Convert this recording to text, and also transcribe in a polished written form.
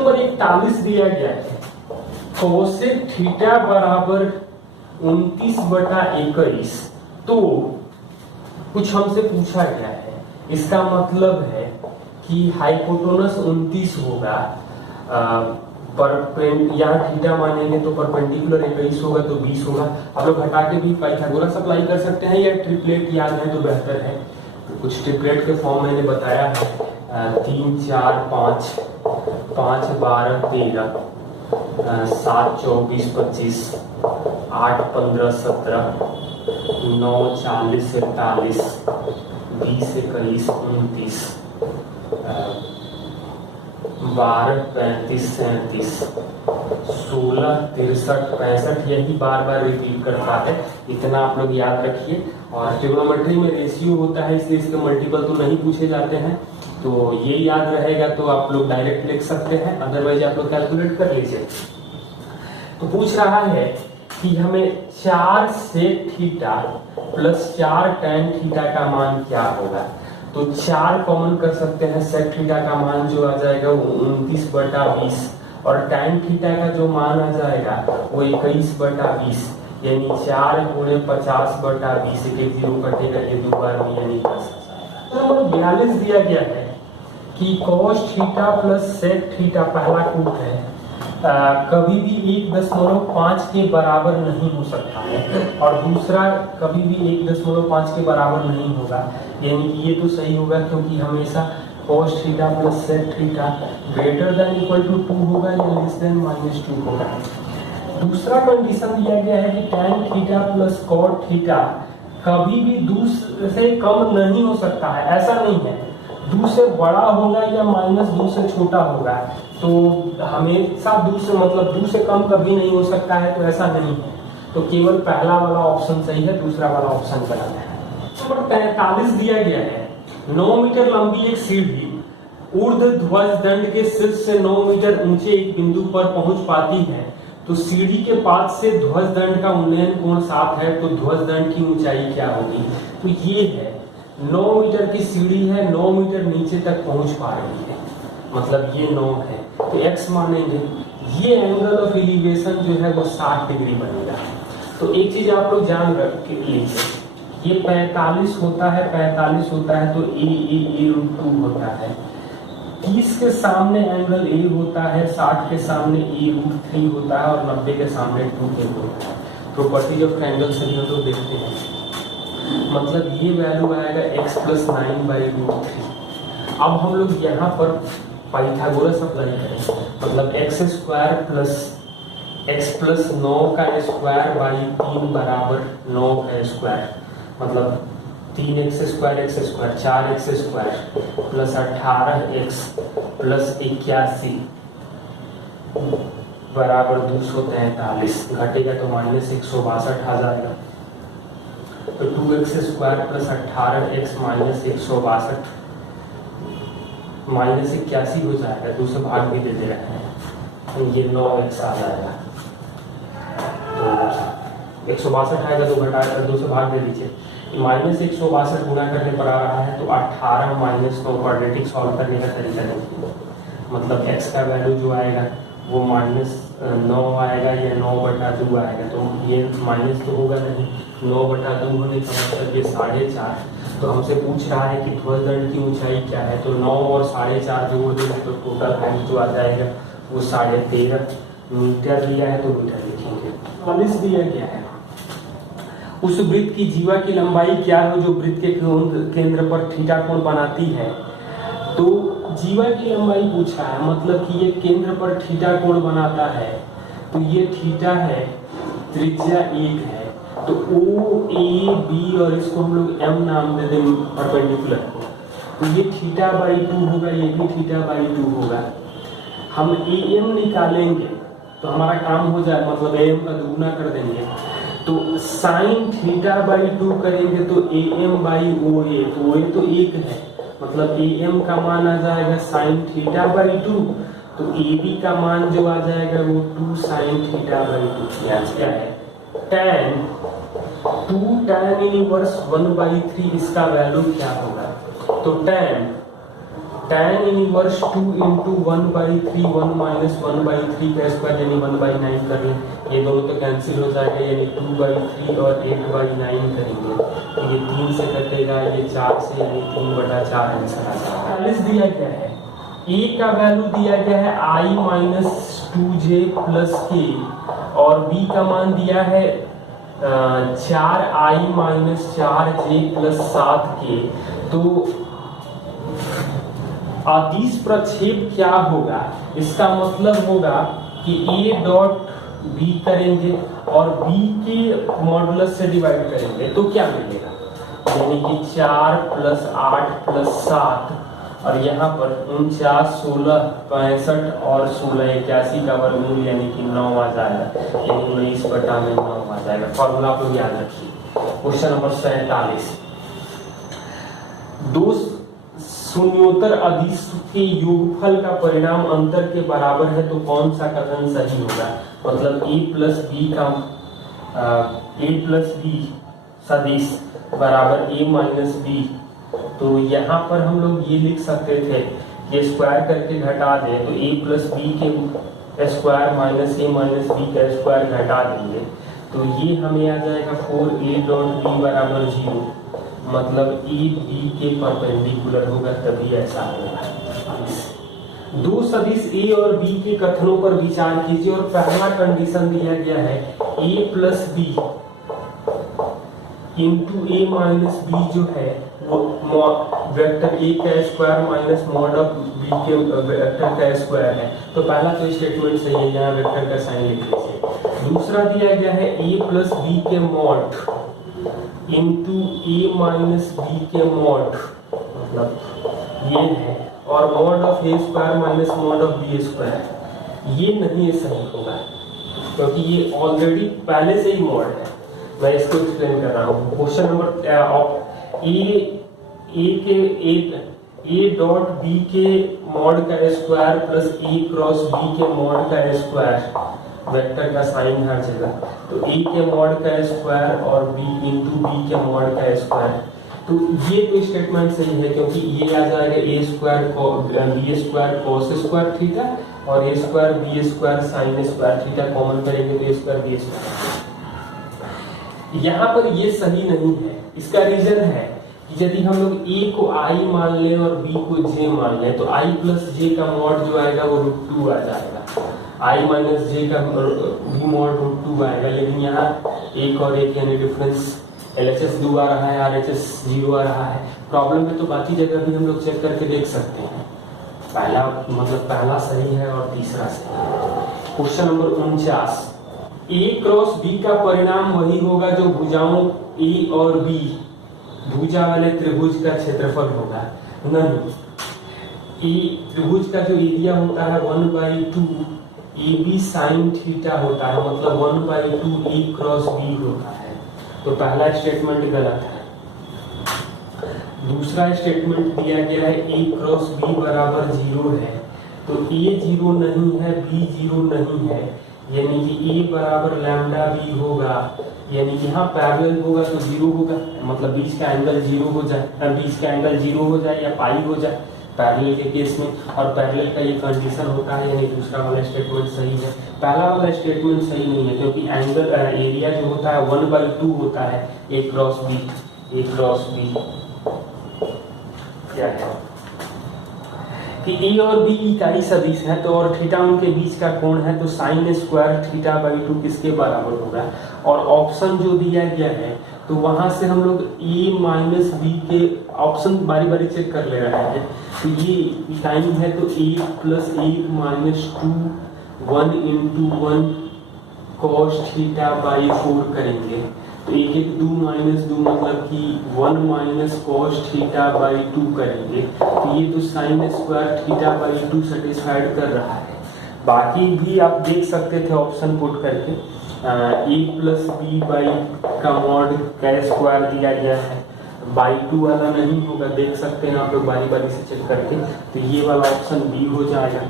Number 41 दिया गया है कोसेक थीटा बराबर 29/21। तो कुछ हमसे पूछा गया है, इसका मतलब है कि हाइपोटेनस 29 होगा, यहाँ थीटा मानेंगे तो परपेंडिकुलर 21 होगा तो 20 होगा। आप लोग हटा के भी पाइथागोरस अप्लाई कर सकते हैं या ट्रिपलेट याद है तो बेहतर है। तो कुछ ट्रिपलेट के फॉर्म मैंने बताया है, 3 4 5 5 12 13 7 24 25 8 15 17 9 40 41 20 21 29 12 35 37 16 63 65 यही बार बार रिपीट करता है, इतना आप लोग याद रखिए। और ट्रिग्नोमेट्री में रेशियो होता है इसलिए इसके मल्टीपल तो नहीं पूछे जाते हैं, तो ये याद रहेगा तो आप लोग डायरेक्ट लिख सकते हैं, अदरवाइज आप लोग कैलकुलेट कर लीजिए। तो पूछ रहा है कि हमें 4 sec theta plus 4 tan theta का मान क्या होगा। तो 4 कॉमन कर सकते हैं, सेक थीटा का मान जो आ जाएगा वो 29/20 और टैन थीटा का जो मान आ जाएगा वो 21/20, यानी 4 × 50/20 के 0 कटेगा, ये 2 बार में यानी 10 आएगा। नंबर 42 दिया गया है कि cos थीटा प्लस सेक थीटा पहला कूट है, कभी भी 1.5 के बराबर नहीं हो सकता है और दूसरा कभी भी 1.5 के बराबर नहीं होगा, यानी कि ये तो सही होगा क्योंकि हमेशा cos थीटा प्लस sec theta greater than equal to 2 होगा या लेस देन -2 होगा। दूसरा कंडीशन दिया गया है कि tan theta plus cot theta कभी भी 2 से कम नहीं हो सकता है, ऐसा नहीं है 2 से बड़ा होगा या -2 से छोटा होगा, तो हमेशा 2 से मतलब 2 से कम कभी नहीं हो सकता है, तो ऐसा नहीं है। तो केवल पहला वाला ऑप्शन सही है, दूसरा वाला ऑप्शन गलत है। नंबर 45 दिया गया है 9 मीटर लंबी एक सीढ़ी ऊर्ध्वध्वज दंड के शीर्ष से 9 मीटर ऊंचे एक बिंदु पर पहुंच पाती है, तो सीढ़ी के पाद से ध्वज दंड का उन्नयन कोण 7 है, तो ध्वज दंड की ऊंचाई क्या होगी। तो ये है 9 मीटर की सीढ़ी है, 9 मीटर नीचे तक पहुंच पा रही है, मतलब ये 9 है, तो x मानेंगे, ये एंगल ऑफ एलिवेशन जो है वो 60 डिग्री बनेगा। तो एक चीज आप लोग जान रख लीजिए, ये 45 होता है, 45 होता है तो a√2 होता है, 30 के सामने एंगल a होता है, 60 के सामने a√3 होता है और 90 के सामने 2a होता है। प्रॉपर्टी ऑफ ट्रायंगल से हम लोग देखते हैं, मतलब ये वैल्यू आएगा x + 9/√3। अब हम लोग यहाँ पर पाइथागोरस अप्लाई करें, मतलब x² + x + 9 का स्क्वायर बाई 3 बराबर 9 का स्क्वायर, मतलब 3x² 4x² plus 18x plus 81 बराबर 243, घटेगा तो -162 आ जाएगा। तो 2x² प्लस 18x -162 -81 हो जाएगा, 2 से भाग भी दे दे रहे हैं, तो ये 9x आ जाएगा। तो 162 आएगा तो घटाकर 2 से भाग दे दीजिए, -162 गुणा करने पर आ रहा है, तो 18 - 9 क्वाड्रेटिक सॉल्व करने का तरीका देखिए, मतलब x का वैल्यू जो आएगा वो -9 आएगा या 9/2 आएगा, तो ये माइनस तो होगा नहीं, 9/2 होने का मतलब ये 4.5। तो हमसे पूछ रहा है कि ध्वज दंड की ऊंचाई क्या है, तो 9 और 4.5 जोड़ देंगे तो टोटल हाइट जो आ जाएगा वो 13.5 मीटर दिया है, तो मीटर लिखेंगे। 40 दिया गया है उस वृत्त की जीवा की लंबाई क्या है जो वृत्त के केंद्र पर थीटा कोण बनाती है। तो जीवा की लंबाई पूछा है, मतलब कि ये केंद्र पर थीटा कोण बनाता है, तो ये थीटा है, त्रिज्या 1 है, तो OAB और इसको हम लोग m नाम दे दें परपेंडिकुलर को, तो ये θ/2 होगा, ये भी θ/2 होगा। हम AM निकालेंगे तो हमारा काम हो जाए, मतलब AM का दुगुना कर देंगे, तो sin θ/2 करेंगे तो AM/OA, तो OA तो 1 है, मतलब AM का मान आ जाएगा sin θ/2, तो AB का मान जो आ जाएगा वो 2 sin θ/2। क्या है tan 2 tan 1/3, इसका वैल्यू क्या होगा, तो tan tan inverse 2 into 1/3 1 minus 1/3 का स्क्वायर यानी 1/9 कर लें। ये दोनों तो कैंसिल हो जाएगा यानी 2/3 और 8/9 करेंगे तो ये 3 से कटेगा, ये 4 से यानी 3/4 आंसर आ जाएगा। 40 दिया गया है, a का वैल्यू दिया गया है i minus 2j plus k और b का मान दिया है 4i minus 4j plus 7k। तो अदिश प्रक्षेप क्या होगा? इसका मतलब होगा कि a डॉट b करेंगे और b के मॉडुलस से डिवाइड करेंगे तो क्या मिलेगा, यानी कि 4 प्लस 8 प्लस 7 और यहाँ पर 49 16 65 और 16 81 का वर्गमूल यानी कि 9 आ जाएगा, यानी 19/9 आ जाएगा। फॉर्मूला आप लोग याद रखिए। क्वेश्चन नंबर 47, दो शून्योत्तर अदिश के योगफल का परिणाम अंतर के बराबर है तो कौन सा कथन सही होगा? मतलब a प्लस b सदिश बराबर a माइनस b। तो यहाँ पर हम लोग ये लिख सकते थे कि स्क्वायर करके घटा दें तो a प्लस b के square minus a minus b का स्क्वायर घटा देंगे तो ये हमें आ जाएगा 4a डॉट b बराबर 0, मतलब ए बी के परपेंडिकुलर होगा तभी ऐसा होगा। दो सदिश ए और बी के कथनों पर विचार कीजिए और पहला कंडीशन दिया गया है a plus b into a minus b जो है वो वेक्टर ए का square minus mod of b के वेक्टर का स्क्वायर है। तो पहला तो स्टेटमेंट सही है, यहाँ वेक्टर का साइन लिख लीजिए। दूसरा दिया गया है ए प्लस बी के mod into a minus b के मॉड, मतलब ये है, और mod of a square minus mod of b square, ये नहीं सही होगा क्योंकि ये ऑलरेडी पहले से ही मॉड है। मैं इसको एक्सप्लेन कर रहा हूँ। Question number a dot b के मॉड का square plus a cross b के मॉड का स्क्वायर, वेक्टर का साइन हर जगह, तो a के मॉड का स्क्वायर और b इंटू बी के मॉड का स्क्वायर। तो ये तो स्टेटमेंट सही है क्योंकि ये आ जाएगा a square b square cos square theta और a square b square sine square theta, common करेंगे तो a स्क्वायर बी स्क्वायर। यहाँ पर ये सही नहीं है। इसका रीजन है कि यदि हम लोग a को i मान लें और b को j मान लें तो i प्लस j का मॉड जो आएगा वो √2 आ जाएगा, i माइनस j का भी मॉड √2 आएगा। लेकिन यहाँ एक और एक यानी डिफरेंस LHS 2 आ रहा है, RHS 0 आ रहा है। प्रॉब्लम है तो बाकी जगह भी हम लोग चेक करके देख सकते हैं। पहला सही है और तीसरा सही। Question number 49, a cross b का परिणाम वही होगा जो भुजाओं a और b भुजा वाले त्रिभुज का क्षेत्रफल होगा। नहीं, a त्रिभुज का जो एरिया होता है 1/2 AB साइन थीटा होता है, मतलब 1/2 A क्रॉस B होता है। तो पहला स्टेटमेंट गलत है। दूसरा स्टेटमेंट दिया गया है A क्रॉस B बराबर 0 है, तो A 0 नहीं है, B 0 नहीं है, यानी कि A बराबर लैम्डा B होगा, यानी कि यहाँ पैरेलल होगा तो 0 होगा, मतलब बीच का एंगल 0 हो जाए, बीच का एंगल 0 हो जाए या पाई हो जाए पैरेलल के केस में, और पैरेलल का ये कंडीशन होता है, यानी दूसरा वाला स्टेटमेंट सही है। पहला वाला स्टेटमेंट सही नहीं है क्योंकि एंगल एरिया जो होता है 1/2 होता है A क्रॉस B क्या है कि A और B इकाई सदिश है तो और थीटा उनके बीच का कोण है तो साइन स्क्वायर थीटा/2 किसके बराबर होगा। और ऑप्शन जो दिया गया है तो वहां से हम लोग A माइनस बी के ऑप्शन बारी बारी चेक कर ले रहे हैं। तो ये इकाई है तो A plus 1 minus 2 1 into 1 cos theta करेंगे तो 2 माइनस 2 मतलब कि 1 माइनस कॉस थीटा/2 करेंगे तो ये तो साइन स्क्वायर थीटा/2 सेटिस्फाइड कर रहा है। बाकी भी आप देख सकते थे ऑप्शन पुट करके, a प्लस बी बाई का मॉड का स्क्वायर दिया गया है, /2 वाला नहीं होगा, देख सकते हैं आप लोग बारी बारी से चेक करके। तो ये वाला ऑप्शन बी हो जाएगा।